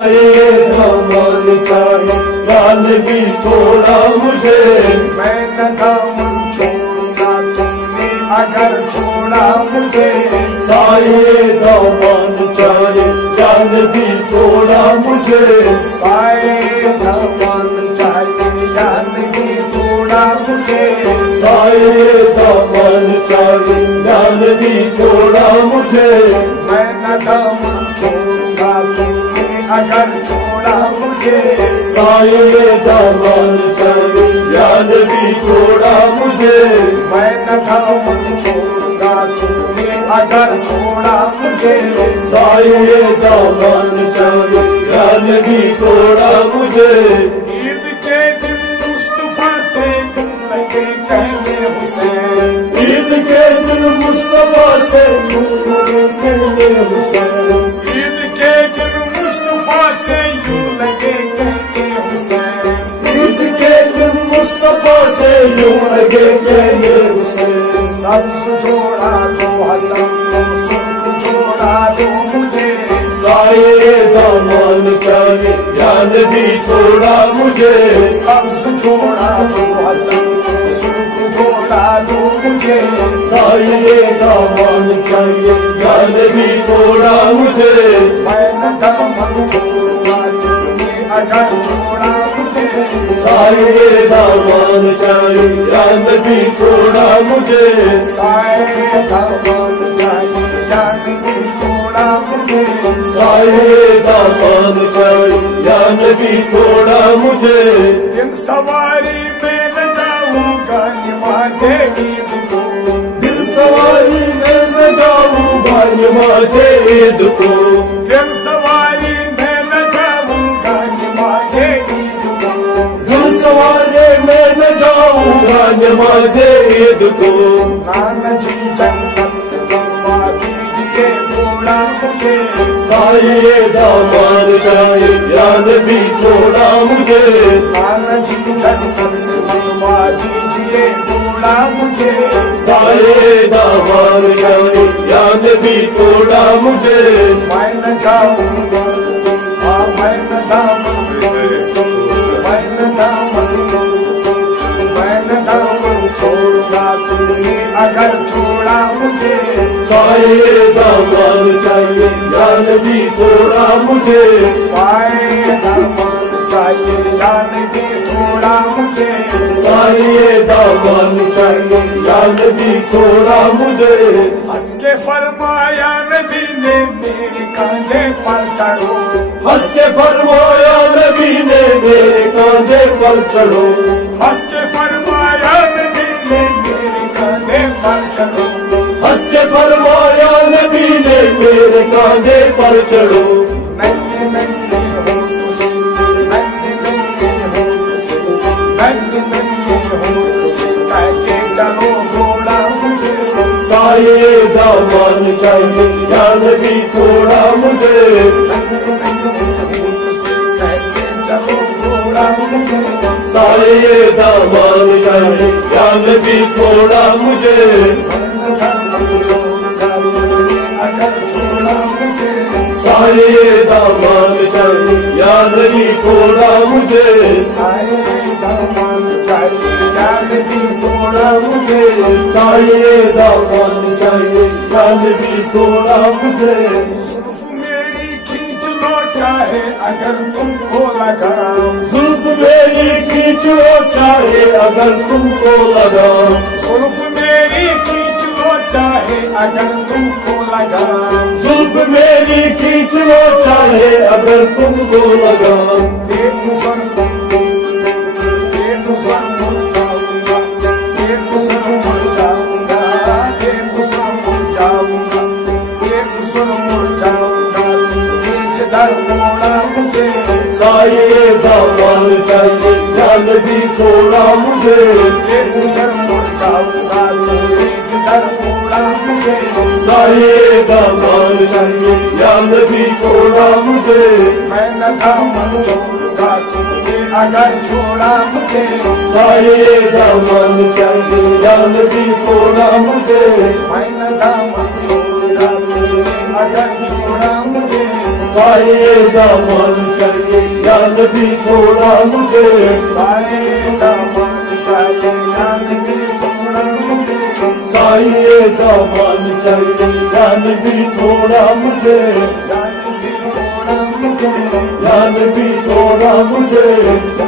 دامن چاہیے جان بھی تھوڑا مجھے، میں نہ دامن چھوڑوں گا تم نے اگر چھوڑا مجھے، سائے دامن چاہیے جان بھی تھوڑا مجھے، سائے دامن چاہیے جان بھی تھوڑا مجھے، سائے دامن چاہیے جان بھی تھوڑا مجھے، میں نہ دامن چھوڑوں گا تم نے اگر چھوڑا مجھے، سائے دامن چاہیے جان بھی تھوڑا مجھے، میں نہ دامن چھوڑوں گا تم نے اگر چھوڑا مجھے، سائے دامن چاہیے جان بھی تھوڑا مجھے، عید کے دن مصطفیٰ سے دل لگے کہنے حسین، عید کے دن مصطفیٰ سے دل لگے کہنے حسین، عید کے دن مصطفیٰ سے یوں لگے کہنے حسین، عید کے دن مصطفیٰ سے یوں لگے کہنے حسین، سبز جوڑا دو حسن کو سرخ جوڑا دو مجھے، سائے دامن چاہیے جان بھی تھوڑا مجھے، سبز جوڑا دو حسن کو سرخ جوڑا دو مجھے، سائے دامن چاہیے جان بھی تھوڑا مجھے، میں نہ دامن چھوڑوں گا تم نے اگر چھوڑا مجھے، سائے دامن چاہیے جان بھی تھوڑا مجھے، سائے دامن چاہیے جان بھی تھوڑا مجھے، سائے دامن چاہیے جان بھی تھوڑا مجھے، دن سواری میں نہ جاؤں گا نماز عید کو، دل سواری میں نہ جاؤں گا نماز عید کو، دن سواری میں نہ جاؤں گا نماز عید کو، دل سواری میں نہ جاؤں گا نماز عید کو، نانا جی جنت سے دلوا دیجیے تھوڑا مجھے، سائے دامن چاہیے جان بھی تھوڑا مجھے، نانا جی جنت سے دلوا دیجیے تھوڑا مجھے، سائے دامن چاہیے جان بھی تھوڑا مجھے، میں نہ جاؤں گا میں نہ دامن میں نہ دامن میں نہ دامن چھوڑوں گا تم نے اگر چھوڑا مجھے، سائے دامن چاہیے جان بھی تھوڑا مجھے، سائے دامن چاہیے جان بھی تھوڑا مجھے، سائے دامن چاہیے جان بھی تھوڑا مجھے، ہنس کے فرمایا نبی نے میرے کاندھے پر چڑھو، ہنس کے فرمایا نبی نے میرے کاندھے پر چڑھو، ہنس کے فرمایا نبی نے میرے کاندھے پر چڑھو، ہنس کے فرمایا نبی نے میرے کاندھے پر چڑھو، ننھے ننھے ہونٹوں سے ننھے ننھے ہونٹوں سے ننھے ننھے ہونٹوں سے کہہ کے چلو گھوڑا مجھے، سائے دامن چاہیے جان بھی تھوڑا مجھے، ننھے ننھے ہونٹوں سے کہہ کے چلو گھوڑا مجھے، سائے دامن چاہیے جان بھی تھوڑا مجھے، میں نہ دامن چھوڑوں گا تم نے اگر چھوڑا مجھے، سائے دامن چاہیے جان بھی تھوڑا مجھے، سائے دامن چاہیے جان بھی تھوڑا مجھے، سائے دامن چاہیے جان بھی تھوڑا مجھے، صرف میری کھینچ لو چاہے اگر تم کو لگاؤں، زلف میری کھینچ لو چاہے اگر تم کو لگاؤں، صرف میری کھینچ لو چاہے اگر تم کو لگاؤں، زلف میری کھینچ لو چاہے اگر تم کو لگاؤں، بے گزر بے گزر مر جاؤں گا، بے گزر مر جاؤں گا، بے گزر مر جاؤں گا، بے گزر مر جاؤں گا، بیچ در موڑا مجھے، سائے دامن چاہیے جان بھی تھوڑا مجھے، بے گزر مر جاؤں گا، بیچ در موڑا مجھے، سائے دامن چاہیے جان بھی تھوڑا مجھے، میں نہ دامن چھوڑوں گا تم نے اگر چھوڑا مجھے، سائے دامن چاہیے جان بھی تھوڑا مجھے، میں نہ دامن چھوڑوں گا تم نے اگر چھوڑا مجھے، سائے دامن یا نبی تھوڑا مجھے سائے دامان چاہیے یا نبی تھوڑا مجھے سائے دامان چاہیے یا نبی تھوڑا مجھے یا نبی تھوڑا مجھے یا نبی تھوڑا مجھے